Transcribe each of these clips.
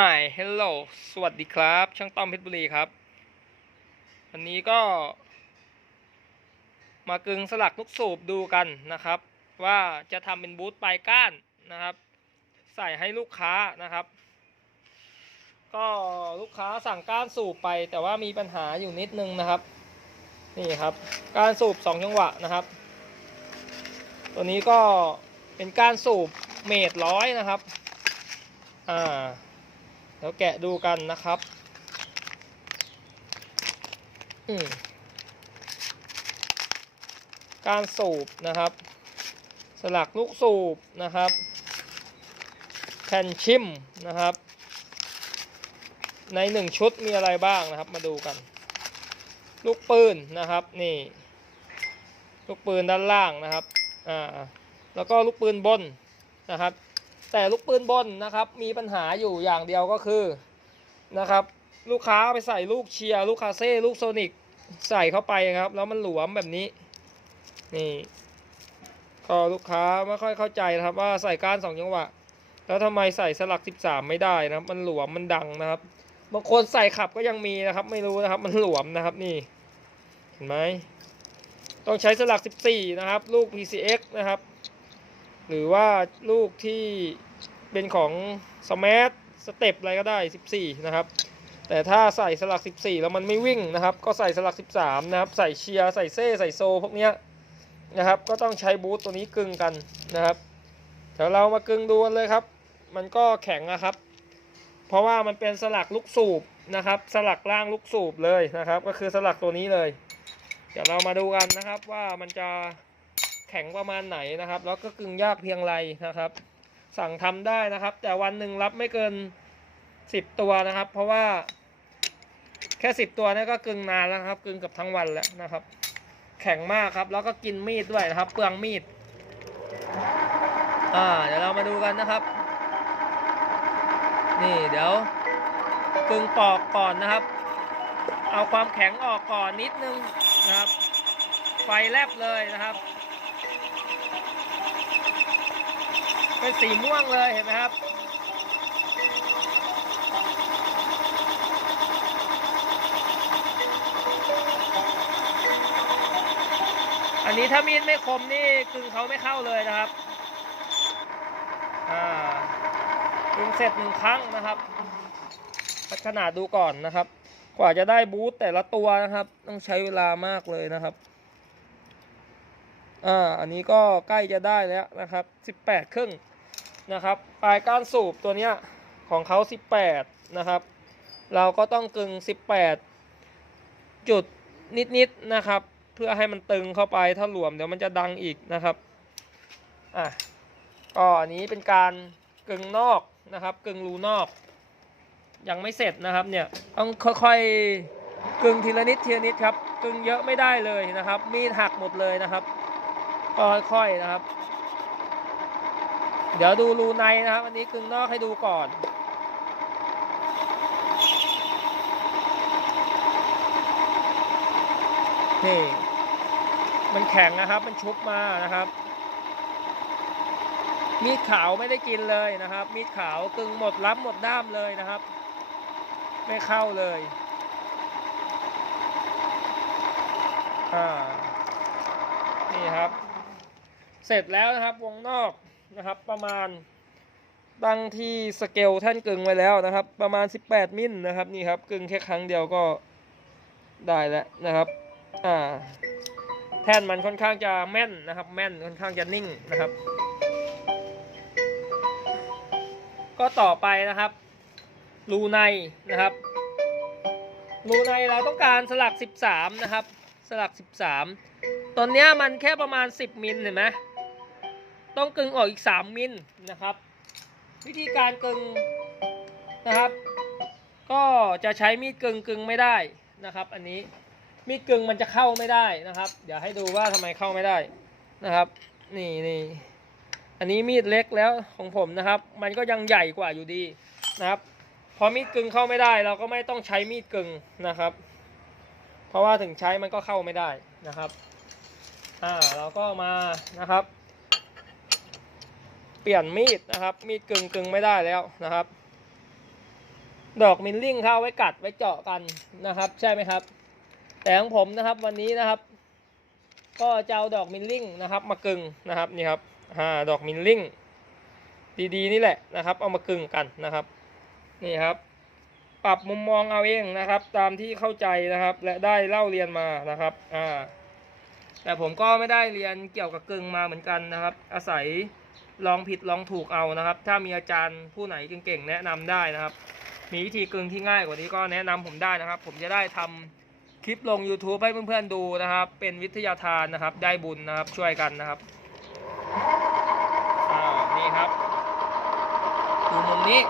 Hi Hello สวัสดีครับ ช่างต้อมเพชรบุรีครับ วันนี้ก็ มากึงสลักลูกสูบดูกันนะครับ ว่าจะทำเป็นบูธปลายก้านนะครับ ใส่ให้ลูกค้านะครับ ก็ลูกค้าสั่งก้านสูบไป แต่ว่ามีปัญหาอยู่นิดนึงนะครับ นี่ครับก้านสูบสองจังหวะนะครับ ตัวนี้ก็เป็นก้านสูบเมตรร้อยนะครับ อ่า เดี๋ยวแกะดูกันนะครับ การสูบนะครับ สลักลูกสูบนะครับ แผ่นชิมนะครับ ในหนึ่งชุดมีอะไรบ้างนะครับ มาดูกัน ลูกปืนนะครับนี่ ลูกปืนด้านล่างนะครับ อ่า แล้วก็ลูกปืนบนนะครับ แต่ลูกปืนบนนะครับ มีปัญหาอยู่อย่างเดียวก็คือนะครับ ลูกค้าไปใส่ลูกเชียร์ลูกคาเซ่ลูกโซนิกใส่เข้าไปครับ แล้วมันหลวมแบบนี้ นี่ก็ลูกค้าไม่ค่อยเข้าใจนะครับ ว่าใส่ก้านสองจังหวะ แล้วทำไมใส่สลัก 13 ไม่ได้นะครับ มันหลวมมันดังนะครับบางคนใส่ขับก็ยังมีนะครับ ไม่รู้นะครับ มันหลวมนะครับนี่ เห็นไหมต้องใช้สลัก 14 นะครับ ลูก PCX นะครับ หรือว่าลูกที่เป็นของสมาร์ทสเต็ปอะไรก็ได้ 14 นะครับ แต่ถ้าใส่สลัก 14 แล้วมันไม่วิ่งนะครับ ก็ใส่สลัก 13 นะครับ ใส่เชียร์ใส่เซ่ใส่โซ พวกเนี้ยนะครับ ก็ต้องใช้บูทตัวนี้กึงกันนะครับเดี๋ยวเรามากึงดูกันเลยครับ มันก็แข็งนะครับ เพราะว่ามันเป็นสลักลูกสูบนะครับ สลักล่างลูกสูบเลยนะครับ ก็คือสลักตัวนี้เลย เดี๋ยวเรามาดูกันนะครับว่ามันจะ แข็งประมาณไหนนะครับ แล้วก็กึ่งยากเพียงไรนะครับ สั่งทำได้นะครับ แต่วันหนึ่งรับไม่เกิน10ตัวนะครับ เพราะว่า แค่10ตัวนี่ก็กึ่งนานแล้วครับ กึ่งกับทั้งวันแล้วนะครับ แข็งมากครับ แล้วก็กินมีดด้วยนะครับ เปลืองมีดอ่าเดี๋ยวเรามาดูกันนะครับ นี่เดี๋ยวกึ่งปอกก่อนนะครับ เอาความแข็งออกก่อนนิดนึงนะครับ ไฟแลบเลยนะครับ เป็นสีม่วงเลยเห็นไหมครับ อันนี้ถ้ามีดไม่คมนี่กึ่งเขาไม่เข้าเลยนะครับอ่ากึ่งเสร็จหนึ่งครั้งนะครับวัดขนาดดูก่อนนะครับ กว่าจะได้บูทแต่ละตัวนะครับ ต้องใช้เวลามากเลยนะครับอ่า อันนี้ก็ใกล้จะได้แล้วนะครับ 18 ครึ่ง นะครับ ปลายก้านสูบตัวเนี้ยของเขา 18 นะครับ เราก็ต้องกึง 18 จุดนิดๆนะครับ เพื่อให้มันตึงเข้าไปถ้าหลวมเดี๋ยวมันจะดังอีกนะครับ อะ ก็อันนี้เป็นการกึงนอกนะครับกึงรูนอก ยังไม่เสร็จนะครับเนี่ยต้องค่อยๆกึงทีละนิดทีละนิดครับกึงเยอะไม่ได้เลยนะครับ มีดหักหมดเลยนะครับ ก็ค่อยๆนะครับ เดี๋ยวดูรูในนะครับอันนี้กึ่งนอกให้ดูก่อนนี่มันแข็งนะครับ มันชุบมานะครับ มีดขาวไม่ได้กินเลยนะครับ มีดขาวกึ่งหมดรับหมดด้ามเลยนะครับ ไม่เข้าเลยอ่านี่ครับ เสร็จแล้วนะครับวงนอก นะครับ ประมาณตั้งที่สเกลท่านกึ่งไว้แล้วนะครับ ประมาณ 18 มิลนะครับนี่ครับกึ่งแค่ครั้งเดียวก็ได้แล้วนะครับอ่าแท่นมันค่อนข้างจะแม่นนะครับ แม่นค่อนข้างจะนิ่งนะครับ ก็ต่อไปนะครับ รูในนะครับรูในเราต้องการสลัก 13 นะครับ สลัก 13 ตอนนี้มันแค่ประมาณ 10 มิลเห็นไหม ต้องกึงออกอีก 3 มิลนะครับ วิธีการกึงนะครับ ก็จะใช้มีดกึงกึงไม่ได้นะครับ อันนี้มีดกึงมันจะเข้าไม่ได้นะครับ เดี๋ยวให้ดูว่าทำไมเข้าไม่ได้นะครับ นี่นี่อันนี้มีดเล็กแล้วของผมนะครับ มันก็ยังใหญ่กว่าอยู่ดีนะครับพอมีดกึงเข้าไม่ได้ เราก็ไม่ต้องใช้มีดกึงนะครับ เพราะว่าถึงใช้มันก็เข้าไม่ได้นะครับอ่าเราก็มานะครับ เปลี่ยนมีดนะครับ มีดกึงกึงไม่ได้แล้วนะครับ ดอกมิลลิ่งเข้าไว้กัดไว้เจาะกันนะครับ ใช่ไหมครับ แต่ของผมนะครับวันนี้นะครับ ก็จะเอาดอกมิลลิ่งนะครับ มากึงนะครับนี่ครับอ่าดอกมิลลิ่งดีๆนี่แหละนะครับ เอามากึงกันนะครับ นี่ครับ ปรับมุมมองเอาเองนะครับ ตามที่เข้าใจนะครับ และได้เล่าเรียนมานะครับอ่าแต่ผมก็ไม่ได้เรียนเกี่ยวกับกึงมาเหมือนกันนะครับ อาศัย ลองผิดลองถูกเอานะครับ ถ้ามีอาจารย์ผู้ไหนเก่งๆแนะนำได้นะครับ มีวิธีกึงที่ง่ายกว่านี้ก็แนะนำผมได้นะครับ ผมจะได้ทำคลิปลง YouTube ให้เพื่อนๆดูนะครับ เป็นวิทยาทานนะครับ ได้บุญนะครับช่วยกันนะครับนี่ครับดูมุมนี้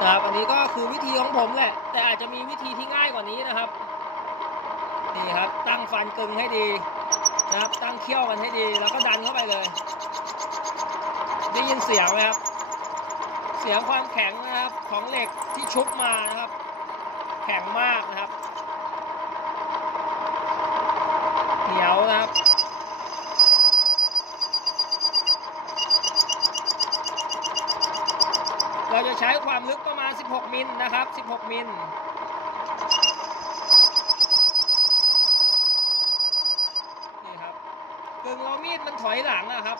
นะครับอันนี้ก็คือวิธีของผมแหละ แต่อาจจะมีวิธีที่ง่ายกว่านี้นะครับนี่ครับ ตั้งฟันกึงให้ดีนะครับ ตั้งเขี้ยวมันให้ดี แล้วก็ดันเข้าไปเลย ได้ยินเสียงไหมครับ เสียงความแข็งนะครับของเหล็กที่ชุบมานะครับ แข็งมากนะครับเหนียวนะครับเราจะใช้ความลึกประมาณ 16 มิลนะครับ 16 มิล นี่ครับกึ่งเรามีดมันถอยหลังอะครับ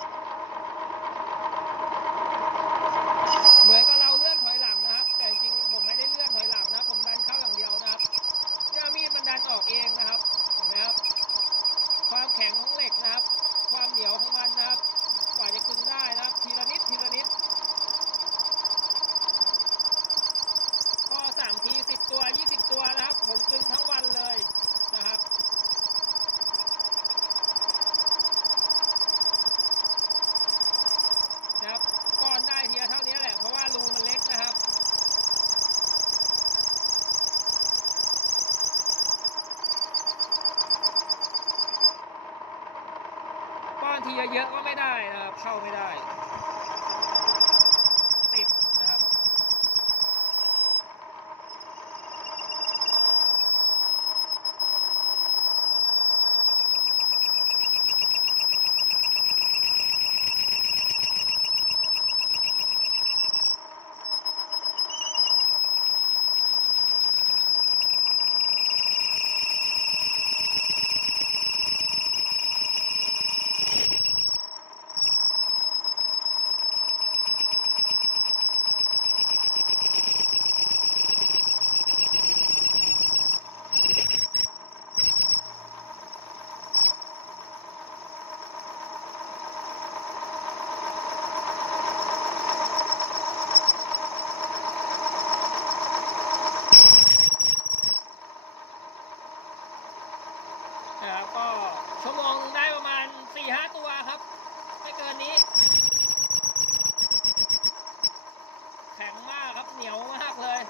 เหมือนกับเราเลื่อนถอยหลังนะครับ แต่จริงๆผมไม่ได้เลื่อนถอยหลังนะ ผมดันเข้าอย่างเดียวนะครับเนี่ยมีดมันดันออกเองนะครับ เห็นไหมครับ ความแข็งของเหล็กนะครับ ความเหนียวของมันนะครับ กว่าจะกึงได้นะครับ ทีละนิดทีละนิด ก็สามทีสิบตัวยี่สิบตัวนะครับ ผมกึงทั้งวันเลยนะครับ นะครับก้อนได้ทีละเท่านี้แหละ เพราะว่ารูมันเล็กนะครับ ก้อนทีเยอะๆก็ไม่ได้นะครับ เข้าไม่ได้ติดนะครับ นะครับก็ชั่วโมงนึงได้ประมาณ4ี่ห้าตัวครับ ไม่เกินนี้ แข็งมากครับเหนียวมากเลย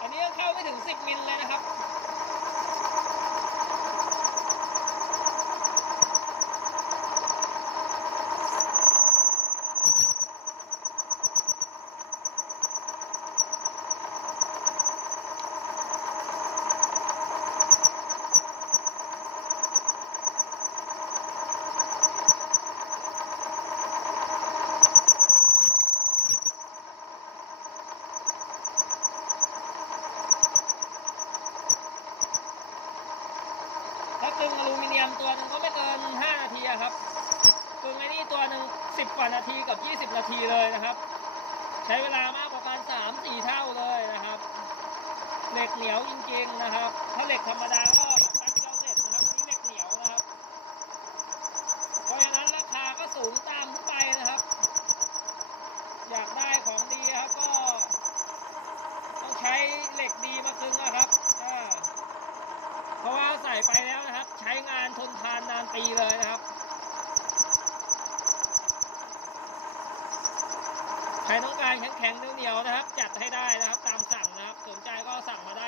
อันนี้ก็เข้าไม่ถึง 10 มิลเลยนะครับ ถ้ากึ่งอลูมิเนียม ตัวหนึ่งก็ไม่เกิน 5 นาทีครับกึ่งไอ้นี่ตัวหนึ่ง10 กว่านาทีกับ 20 นาทีเลยนะครับ ใช้เวลามากกว่าการ3 4 เท่าเลยนะครับ เหล็กเหนียวจริงๆนะครับ ถ้าเหล็กธรรมดาก็แป๊บเดียวเสร็จนะครับอันนี้เหล็กเหนียวนะครับ เพราะฉะนั้นราคาก็สูงตามขึ้นไปนะครับ อยากได้ของดีครับก็ ต้องใช้เหล็กดีมากึงนะครับอ่า เพราะว่าใส่ไปแล้วนะครับ ใช้งานทนทานนานปีเลยนะครับ ใครต้องการแข็งๆเหนียวๆนะครับ จัดให้ได้นะครับ ตามสั่งนะครับ สนใจก็สั่งมาได้